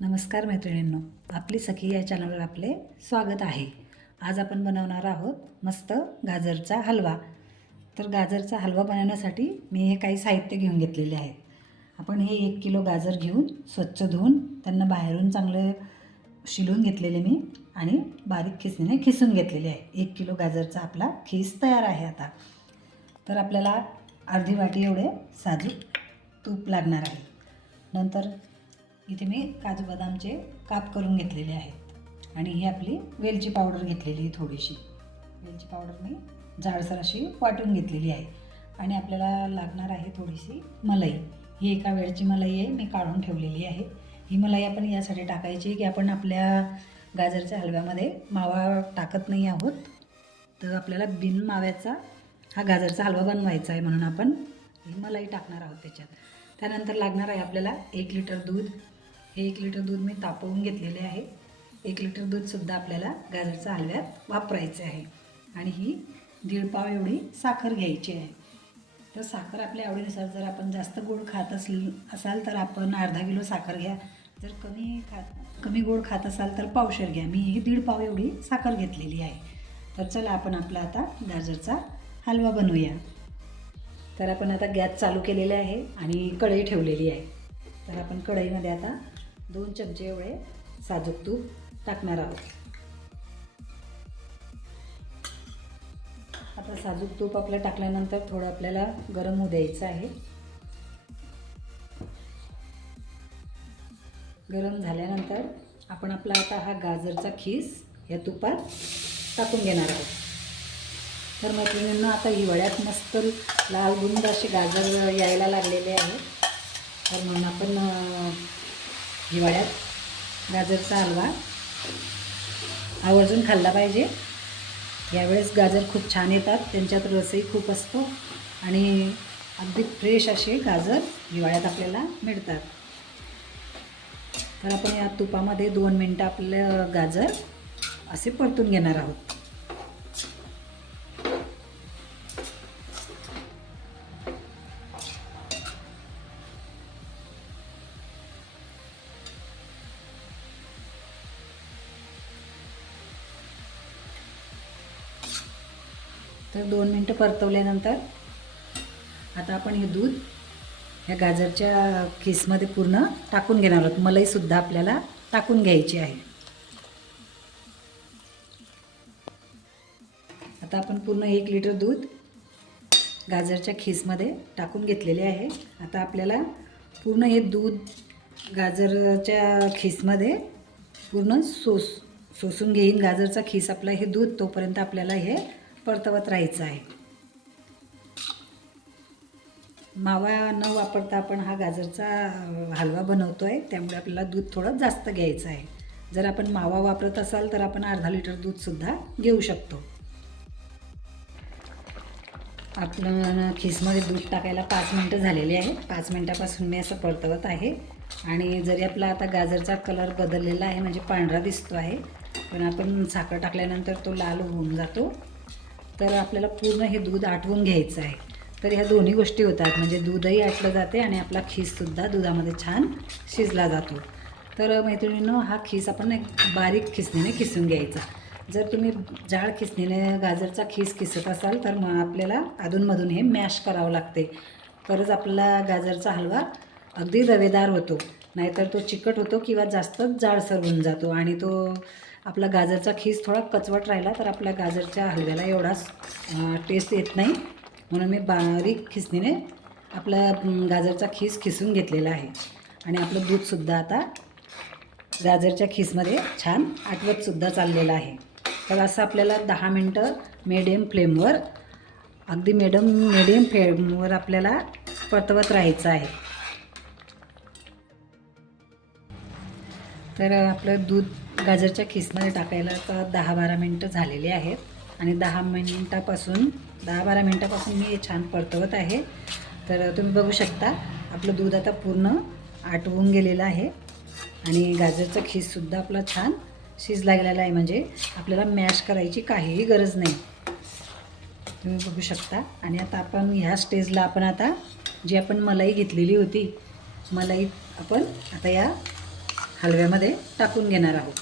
नमस्कार मैत्रिणींनो आपली सखी या चॅनलवर आपले स्वागत आहे. आज आपण बनवणार आहोत मस्त गाजरचा हलवा. तर गाजरचा हलवा बनवण्यासाठी मी हे काही साहित्य घेऊन घेतलेले आहे आपण हे एक किलो गाजर घेऊन स्वच्छ धुवून त्यांना बाहेरून चांगले शिलून घेतलेले मी आणि बारीक खिसणीने खिसून घेतलेले आहे. एक किलो गाजरचा आपला खीस तयार आहे आता. तर आपल्याला अर्धी वाटी एवढे साजूक तूप लागणार आहे. नंतर इथे मी काजू बदामचे काप करून घेतलेले आहेत. आणि ही आपली वेलची पावडर घेतलेली आहे थोडीशी. वेलची पावडर मी जाडसर अशी वाटून घेतलेली आहे. आणि आपल्याला लागणार आहे थोडीशी मलाई. ही एका वेळची मलाई आहे मी काढून ठेवलेली आहे. ही मलाई आपण यासाठी टाकायची की आपण आपल्या गाजरच्या हलव्यामध्ये मावा टाकत नाही आहोत. तर आपल्याला बिन माव्याचा हा गाजरचा हलवा बनवायचा आहे म्हणून आपण ही मलाई टाकणार आहोत त्याच्यात. त्यानंतर लागणार आहे आपल्याला एक लिटर दूध. हे एक लिटर दूध मी तापवून घेतलेले आहे. एक लिटर दूधसुद्धा आपल्याला गाजरच्या हलव्यात वापरायचे आहे. आणि ही दीड पाव एवढी साखर घ्यायची आहे. तर साखर आपल्या आवडीनुसार जर आपण जास्त गोड खात असेल असाल तर आपण अर्धा किलो साखर घ्या. जर कमी खात कमी गोड खात असाल तर पावशेर घ्या. मी ही दीड पाव एवढी साखर घेतलेली आहे. तर चला आपण आपला आता गाजरचा हलवा बनवूया. तर आपण आता गॅस चालू केलेला आहे आणि कढई ठेवलेली आहे. तर आपण कढईमध्ये आता दोन चमचे एवढे साजूक तूप टाकणार आहोत. आता साजूक तूप आपलं टाकल्यानंतर थोडं आपल्याला गरम होऊ द्यायचं आहे. गरम झाल्यानंतर आपण आपला आता हा गाजरचा खीस या तुपात टाकून घेणार आहोत. तर मैत्रिणींना आता हिवाळ्यात मस्त लाल गुंद असे गाजर यायला लागलेले आहे. तर म्हणून आपण हिवाळ्यात गाजरचा हलवा आवर्जून खाल्ला पाहिजे. यावेळेस गाजर खूप छान येतात त्यांच्यात रसही खूप असतो आणि अगदी फ्रेश असे गाजर हिवाळ्यात आपल्याला मिळतात. तर आपण या तुपामध्ये दोन मिनटं आपलं गाजर असे परतून घेणार आहोत. तर दोन मिनटं परतवल्यानंतर आता आपण हे दूध ह्या गाजरच्या खीसमध्ये पूर्ण टाकून घेणार आहोत. मलईसुद्धा आपल्याला टाकून घ्यायची आहे. आता आपण पूर्ण एक लिटर दूध गाजरच्या खीसमध्ये टाकून घेतलेले आहे. आता आपल्याला पूर्ण हे दूध गाजरच्या खीसमध्ये पूर्ण सोस सोसून घेईन. गाजरचा खीस आपला हे दूध तोपर्यंत आपल्याला हे परतवत राहायचं आहे. मावा न वापरता आपण हा गाजरचा हलवा बनवतो आहे त्यामुळे आपल्याला दूध थोडं जास्त घ्यायचं आहे. जर आपण मावा वापरत असाल तर आपण अर्धा लिटर दूधसुद्धा घेऊ शकतो. आपलं खिसमध्ये दूध टाकायला पाच मिनटं झालेली आहे. पाच मिनटापासून मी असं परतवत आहे. आणि जरी आपला आता गाजरचा कलर बदललेला आहे म्हणजे पांढरा दिसतो आहे पण आपण साखर टाकल्यानंतर तो लाल होऊन जातो. तर आपल्याला पूर्ण हे दूध आटवून घ्यायचं आहे. तर ह्या दोन्ही गोष्टी होतात. म्हणजे दूधही आटलं जाते आणि आपला खीससुद्धा दुधामध्ये छान शिजला जातो. तर मैत्रिणींनो हा खीस आपण एक बारीक खिसणीने खिसून घ्यायचा. जर तुम्ही जाड खिसणीने गाजरचा खीस खिसत असाल तर मग आपल्याला अधूनमधून हे मॅश करावं लागते. तरच आपला गाजरचा हलवा अगदी रवेदार होतो. नाहीतर तो चिकट होतो किंवा जास्तच जाडसर होऊन जातो आणि तो आपला गाजरचा खीस थोडा कचवट राहिला तर आपल्या गाजरच्या हलव्याला एवढाच टेस्ट येत नाही. म्हणून मी बारीक खिसणीने आपला गाजरचा खीस खिसून घेतलेला आहे. आणि आपलं दूधसुद्धा आता गाजरच्या खिसमध्ये छान आटवतसुद्धा चाललेलं आहे. तर असं आपल्याला दहा मिनटं मिडियम फ्लेमवर अगदी मिडम मिडियम फ्लेमवर आपल्याला परतवत राहायचं आहे. तर आपलं दूध गाजरच्या खिसमध्ये टाकायला तर दहा बारा मिनटं झालेली आहेत. आणि दहा मिनटापासून दहा बारा मिनटापासून मी हे छान परतवत आहे. तर तुम्ही बघू शकता आपलं दूध आता पूर्ण आटवून गेलेलं आहे. आणि गाजरचा खीससुद्धा आपला छान शिजला गेलेला आहे. म्हणजे आपल्याला मॅश करायची काहीही गरज नाही. तुम्ही बघू शकता. आणि आता आपण ह्या स्टेजला आपण आता जी आपण मलाई घेतलेली होती मलाई आपण आता या हलव्यामध्ये टाकून घेणार आहोत.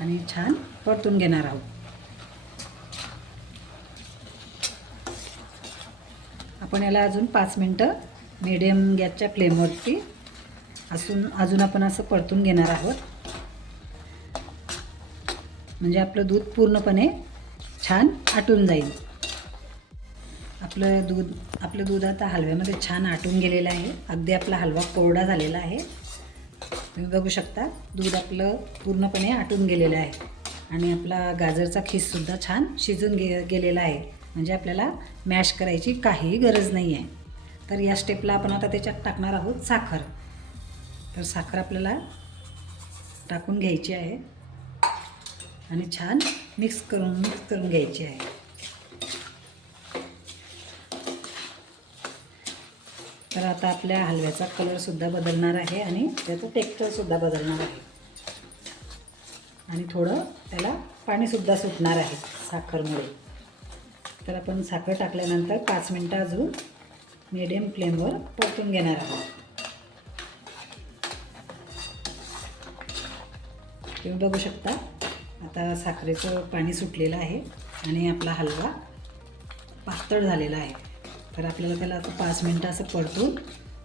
आणि छान परतून घेणार आहोत. आपण याला अजून पाच मिनटं मीडियम गॅसच्या फ्लेमवरती असून अजून आपण असं परतून घेणार आहोत. म्हणजे आपलं दूध पूर्णपणे छान आटून जाईल. आपलं दूध आपलं दूध आता हलव्यामध्ये छान आटून गेलेलं आहे. अगदी आपला हलवा कोरडा झालेला आहे. तुम्ही बघू शकता दूध आपलं पूर्णपणे आटून गेलेलं आहे. आणि आपला गाजरचा खीससुद्धा छान शिजून गे गेलेला आहे. म्हणजे आपल्याला मॅश करायची काहीही गरज नाही आहे. तर या स्टेपला आपण आता त्याच्यात टाकणार आहोत साखर. तर साखर आपल्याला टाकून घ्यायची आहे. आणि छान मिक्स करून मिक्स करून घ्यायची आहे. तर आता आपल्या हलव्याचा कलरसुद्धा बदलणार आहे आणि त्याचं टेक्स्चरसुद्धा बदलणार आहे. आणि थोडं त्याला पाणीसुद्धा सुटणार आहे साखरमुळे. तर आपण साखर टाकल्यानंतर पाच मिनटं अजून मिडियम फ्लेमवर परतून घेणार आहोत. तुम्ही बघू शकता आता साखरेचं पाणी सुटलेलं आहे आणि आपला हलवा पातळ झालेला आहे. तर आपल्याला त्याला आता पाच मिनटं असं परतून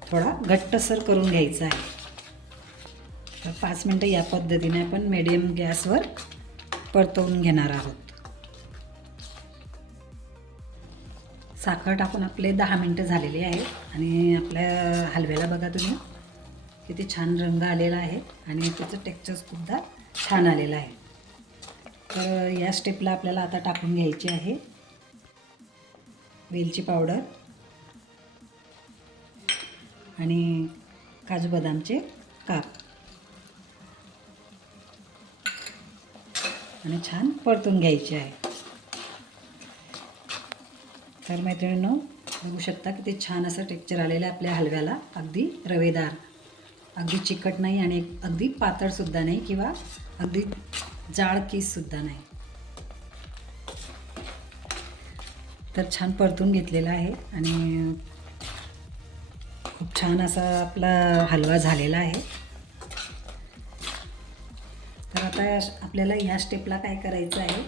थोडा घट्टसर करून घ्यायचा आहे. तर पाच मिनटं या पद्धतीने आपण मिडियम गॅसवर परतवून घेणार आहोत. साखर टाकून आपले दहा मिनटं झालेले आहे आणि आपल्या हलव्याला बघा तुम्ही किती छान रंग आलेला आहे आणि त्याचं टेक्स्चरसुद्धा छान आलेलं आहे. तर या स्टेपला आपल्याला आता टाकून घ्यायची आहे वेलची पावडर. आणि काजू बदामचे काप. आणि छान परतून घ्यायचे आहे. तर मैत्रिणींनो बघू शकता की ते छान असं टेक्चर आलेलं आहे आपल्या हलव्याला. अगदी रवेदार. अगदी चिकट नाही आणि अगदी पातळसुद्धा नाही किंवा अगदी जाड केससुद्धा नाही. तर छान परतून घेतलेला आहे आणि खूप छान असा आपला हलवा झालेला आहे. तर आता आपल्याला या स्टेपला काय करायचं आहे?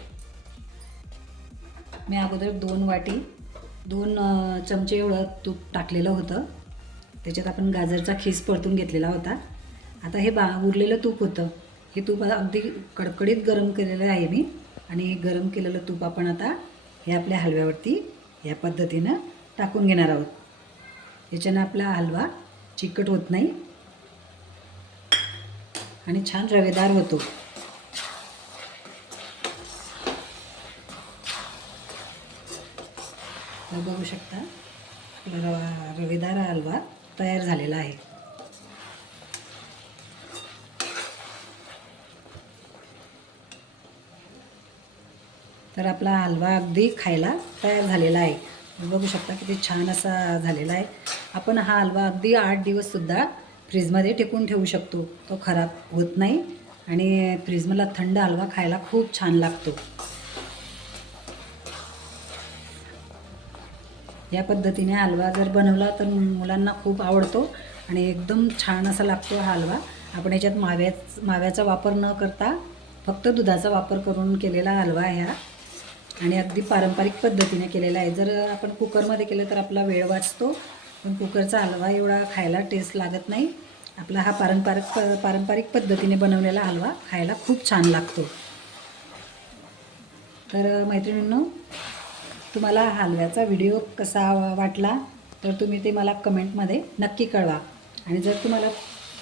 मी अगोदर दोन वाटी दोन चमचे एवढं तूप टाकलेलं होतं. त्याच्यात आपण गाजरचा खीस परतून घेतलेला होता. आता हे बा उरलेलं तूप होतं. हे तूप आता अगदी कडकडीत गरम केलेलं आहे मी. आणि हे गरम केलेलं तूप आपण आता हे आपल्या हलव्यावरती या पद्धतीनं टाकून घेणार आहोत. याच्यानं आपला हलवा चिकट होत नाही. आणि छान रवेदार होतो. बघू शकता आपला रवा रवेदार हलवा तयार झालेला आहे. तर आपला हलवा अगदी खायला तयार झालेला आहे. बघू शकता किती छान असा झालेला आहे. आपण हा हलवा अगदी आठ दिवससुद्धा फ्रीजमध्ये टिकून ठेवू शकतो. तो खराब होत नाही आणि फ्रीजमधला थंड हलवा खायला खूप छान लागतो. या पद्धतीने हलवा जर बनवला तर मुलांना खूप आवडतो आणि एकदम छान असा लागतो हा हलवा. आपण याच्यात माव्याच माव्याचा वापर न करता फक्त दुधाचा वापर करून केलेला हलवा आहे हा. आणि अगदी पारंपरिक पद्धतीने केलेला आहे. जर आपण कुकरमध्ये केलं तर आपला वेळ वाचतो पण कुकरचा हलवा एवढा खायला टेस्ट लागत नाही. आपला हा पारंपरिक प पारंपरिक पद्धतीने बनवलेला हलवा खायला खूप छान लागतो. तर मैत्रिणींनो तुम्हाला हलव्याचा व्हिडिओ कसा वाटला तर तुम्ही ते मला कमेंटमध्ये नक्की कळवा. आणि जर तुम्हाला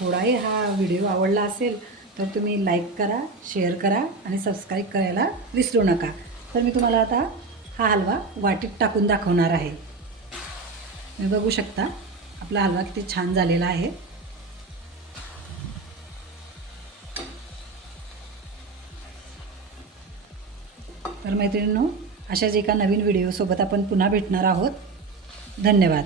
थोडाही हा व्हिडिओ आवडला असेल तर तुम्ही लाईक करा शेअर करा आणि सबस्क्राईब करायला विसरू नका. तर मी तुम्हाला आता हा हलवा वाटीत टाकून दाखवणार आहे. तुम्ही बघू शकता आपला हलवा किती छान झालेला आहे. तर मैत्रिणींनो अशाच एका नवीन व्हिडिओसोबत आपण पुन्हा भेटणार आहोत. धन्यवाद.